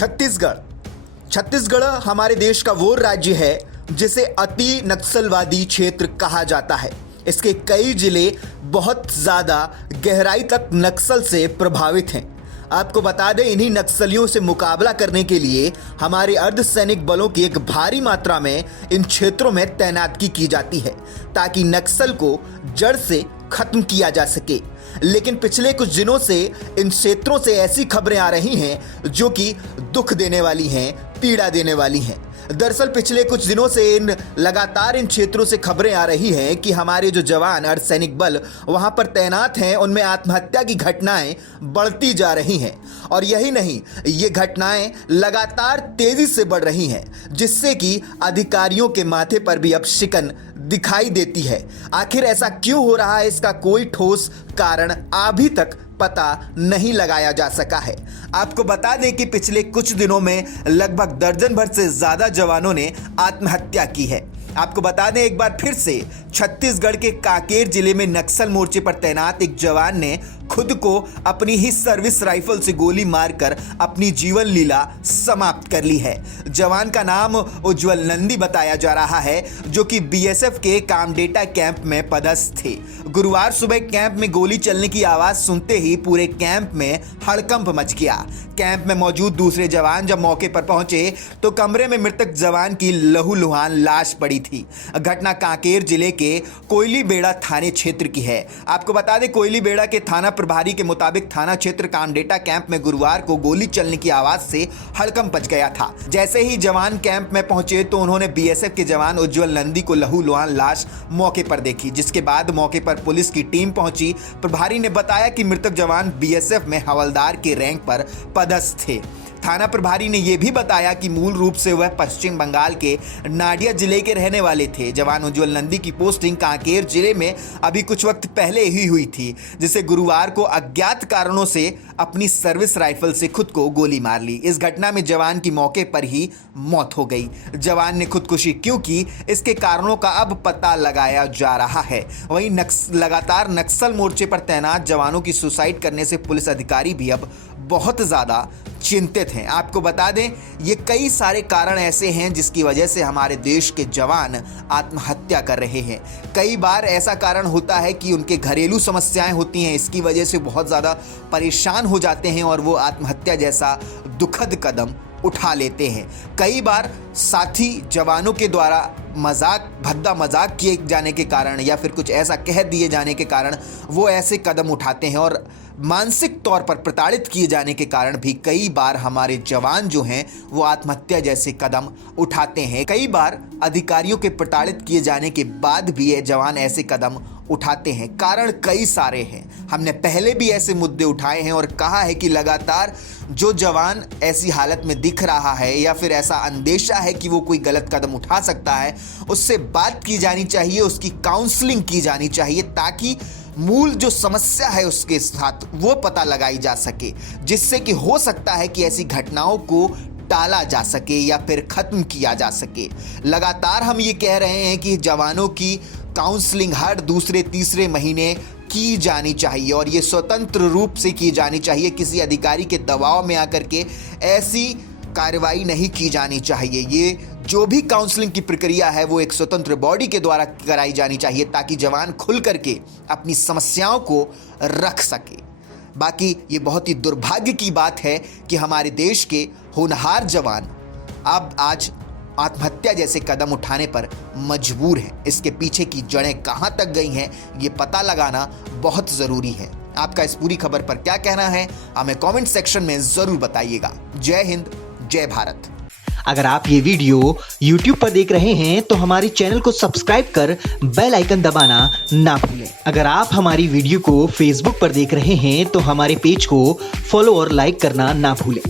छत्तीसगढ़ छत्तीसगढ़ हमारे देश का वो राज्य है जिसे अति नक्सलवादी क्षेत्र कहा जाता है। इसके कई जिले बहुत ज़्यादा गहराई तक नक्सल से प्रभावित हैं। आपको बता दें, इन्हीं नक्सलियों से मुकाबला करने के लिए हमारे अर्धसैनिक बलों की एक भारी मात्रा में इन क्षेत्रों में तैनाती की जाती है ताकि नक्सल को जड़ से खत्म किया जा सके। लेकिन पिछले कुछ दिनों से इन क्षेत्रों से ऐसी खबरें आ रही हैं जो कि दुख देने वाली हैं, पीड़ा देने वाली हैं। दरअसल पिछले कुछ दिनों से लगातार इन क्षेत्रों से खबरें आ रही हैं कि हमारे जो जवान अर्धसैनिक बल वहां पर तैनात हैं, उनमें आत्महत्या की घटनाएं बढ़ती जा रही हैं। और यही नहीं, ये घटनाएं लगातार तेजी से बढ़ रही हैं, जिससे कि अधिकारियों के माथे पर भी अब शिकन दिखाई देती है। आखिर ऐसा क्यों हो रहा है, इसका कोई ठोस कारण अभी तक पता नहीं लगाया जा सका है। आपको बता दें कि पिछले कुछ दिनों में लगभग दर्जन भर से ज्यादा जवानों ने आत्महत्या की है। आपको बता दें एक बार फिर से, छत्तीसगढ़ के कांकेर जिले में नक्सल मोर्चे पर तैनात एक जवान ने खुद को अपनी ही सर्विस राइफल से गोली मारकर अपनी जीवन लीला समाप्त कर ली है। जवान का नाम उज्जवल नंदी बताया जा रहा है, जो कि बीएसएफ के कामडेटा कैंप में पदस्थ थे। गुरुवार सुबह कैंप में गोली चलने की आवाज सुनते ही पूरे कैंप में हड़कंप मच गया। कैंप में मौजूद दूसरे जवान जब मौके पर पहुंचे तो कमरे में मृतक जवान की लहूलुहान लाश पड़ी थी। घटना कांकेर जिले के कोयलीबेड़ा थाने क्षेत्र की है। आपको बता दें, कोयलीबेड़ा के थाना प्रभारी के मुताबिक थाना क्षेत्र कामडेटा कैंप में गुरुवार को गोली चलने की आवाज से हड़कंप मच गया था। जैसे ही जवान कैंप में पहुंचे तो उन्होंने बीएसएफ के जवान उज्जवल नंदी को लहूलुहान लाश मौके पर देखी, जिसके बाद मौके पर पुलिस की टीम पहुंची। प्रभारी ने बताया कि मृतक जवान बीएसएफ में हवलदार के रैंक पर पदस्थ थे। थाना प्रभारी ने यह भी बताया कि मूल रूप से वह पश्चिम बंगाल के नाडिया जिले के रहने वाले थे। जवान उज्जवल नंदी की पोस्टिंग कांकेर जिले में अभी कुछ वक्त पहले ही हुई थी, जिसे गुरुवार को अज्ञात कारणों से अपनी सर्विस राइफल से खुद को गोली मार ली। इस घटना में जवान की मौके पर ही मौत हो गई। जवान ने खुदकुशी क्यों की, इसके कारणों का अब पता लगाया जा रहा है। वहीं लगातार नक्सल मोर्चे पर तैनात जवानों की सुसाइड करने से पुलिस अधिकारी भी अब बहुत ज़्यादा चिंतित हैं। आपको बता दें, ये कई सारे कारण ऐसे हैं जिसकी वजह से हमारे देश के जवान आत्महत्या कर रहे हैं। कई बार ऐसा कारण होता है कि उनके घरेलू समस्याएं होती हैं, इसकी वजह से बहुत ज़्यादा परेशान हो जाते हैं और वो आत्महत्या जैसा दुखद कदम उठा लेते हैं। कई बार साथी जवानों के द्वारा भद्दा मजाक किए जाने के कारण या फिर कुछ ऐसा कह दिए जाने के कारण वो ऐसे कदम उठाते हैं, और मानसिक तौर पर प्रताड़ित किए जाने के कारण भी कई बार हमारे जवान जो हैं वो आत्महत्या जैसे कदम उठाते हैं। कई बार अधिकारियों के प्रताड़ित किए जाने के बाद भी ये जवान ऐसे कदम उठाते हैं। कारण कई सारे हैं। हमने पहले भी ऐसे मुद्दे उठाए हैं और कहा है कि लगातार जो जवान ऐसी हालत में दिख रहा है या फिर ऐसा अंदेशा है कि वो कोई गलत कदम उठा सकता है, उससे बात की जानी चाहिए, उसकी काउंसलिंग की जानी चाहिए, ताकि मूल जो समस्या है उसके साथ वो पता लगाई जा सके, जिससे कि हो सकता है कि ऐसी घटनाओं को टाला जा सके या फिर खत्म किया जा सके। लगातार हम ये कह रहे हैं कि जवानों की काउंसलिंग हर दूसरे तीसरे महीने की जानी चाहिए और ये स्वतंत्र रूप से की जानी चाहिए। किसी अधिकारी के दबाव में आकर के ऐसी कार्रवाई नहीं की जानी चाहिए। ये जो भी काउंसलिंग की प्रक्रिया है वो एक स्वतंत्र बॉडी के द्वारा कराई जानी चाहिए, ताकि जवान खुल करके अपनी समस्याओं को रख सके। बाकी ये बहुत ही दुर्भाग्य की बात है कि हमारे देश के होनहार जवान अब आज आत्महत्या जैसे कदम उठाने पर मजबूर हैं। इसके पीछे की जड़ें कहां तक गई हैं, ये पता लगाना बहुत ज़रूरी है। आपका इस पूरी खबर पर क्या कहना है, हमें कमेंट सेक्शन में ज़रूर बताइएगा। जय हिंद, जय भारत। अगर आप ये वीडियो YouTube पर देख रहे हैं तो हमारे चैनल को सब्सक्राइब कर बेल आइकन दबाना ना भूलें। अगर आप हमारी वीडियो को Facebook पर देख रहे हैं तो हमारे पेज को फॉलो और लाइक करना ना भूलें।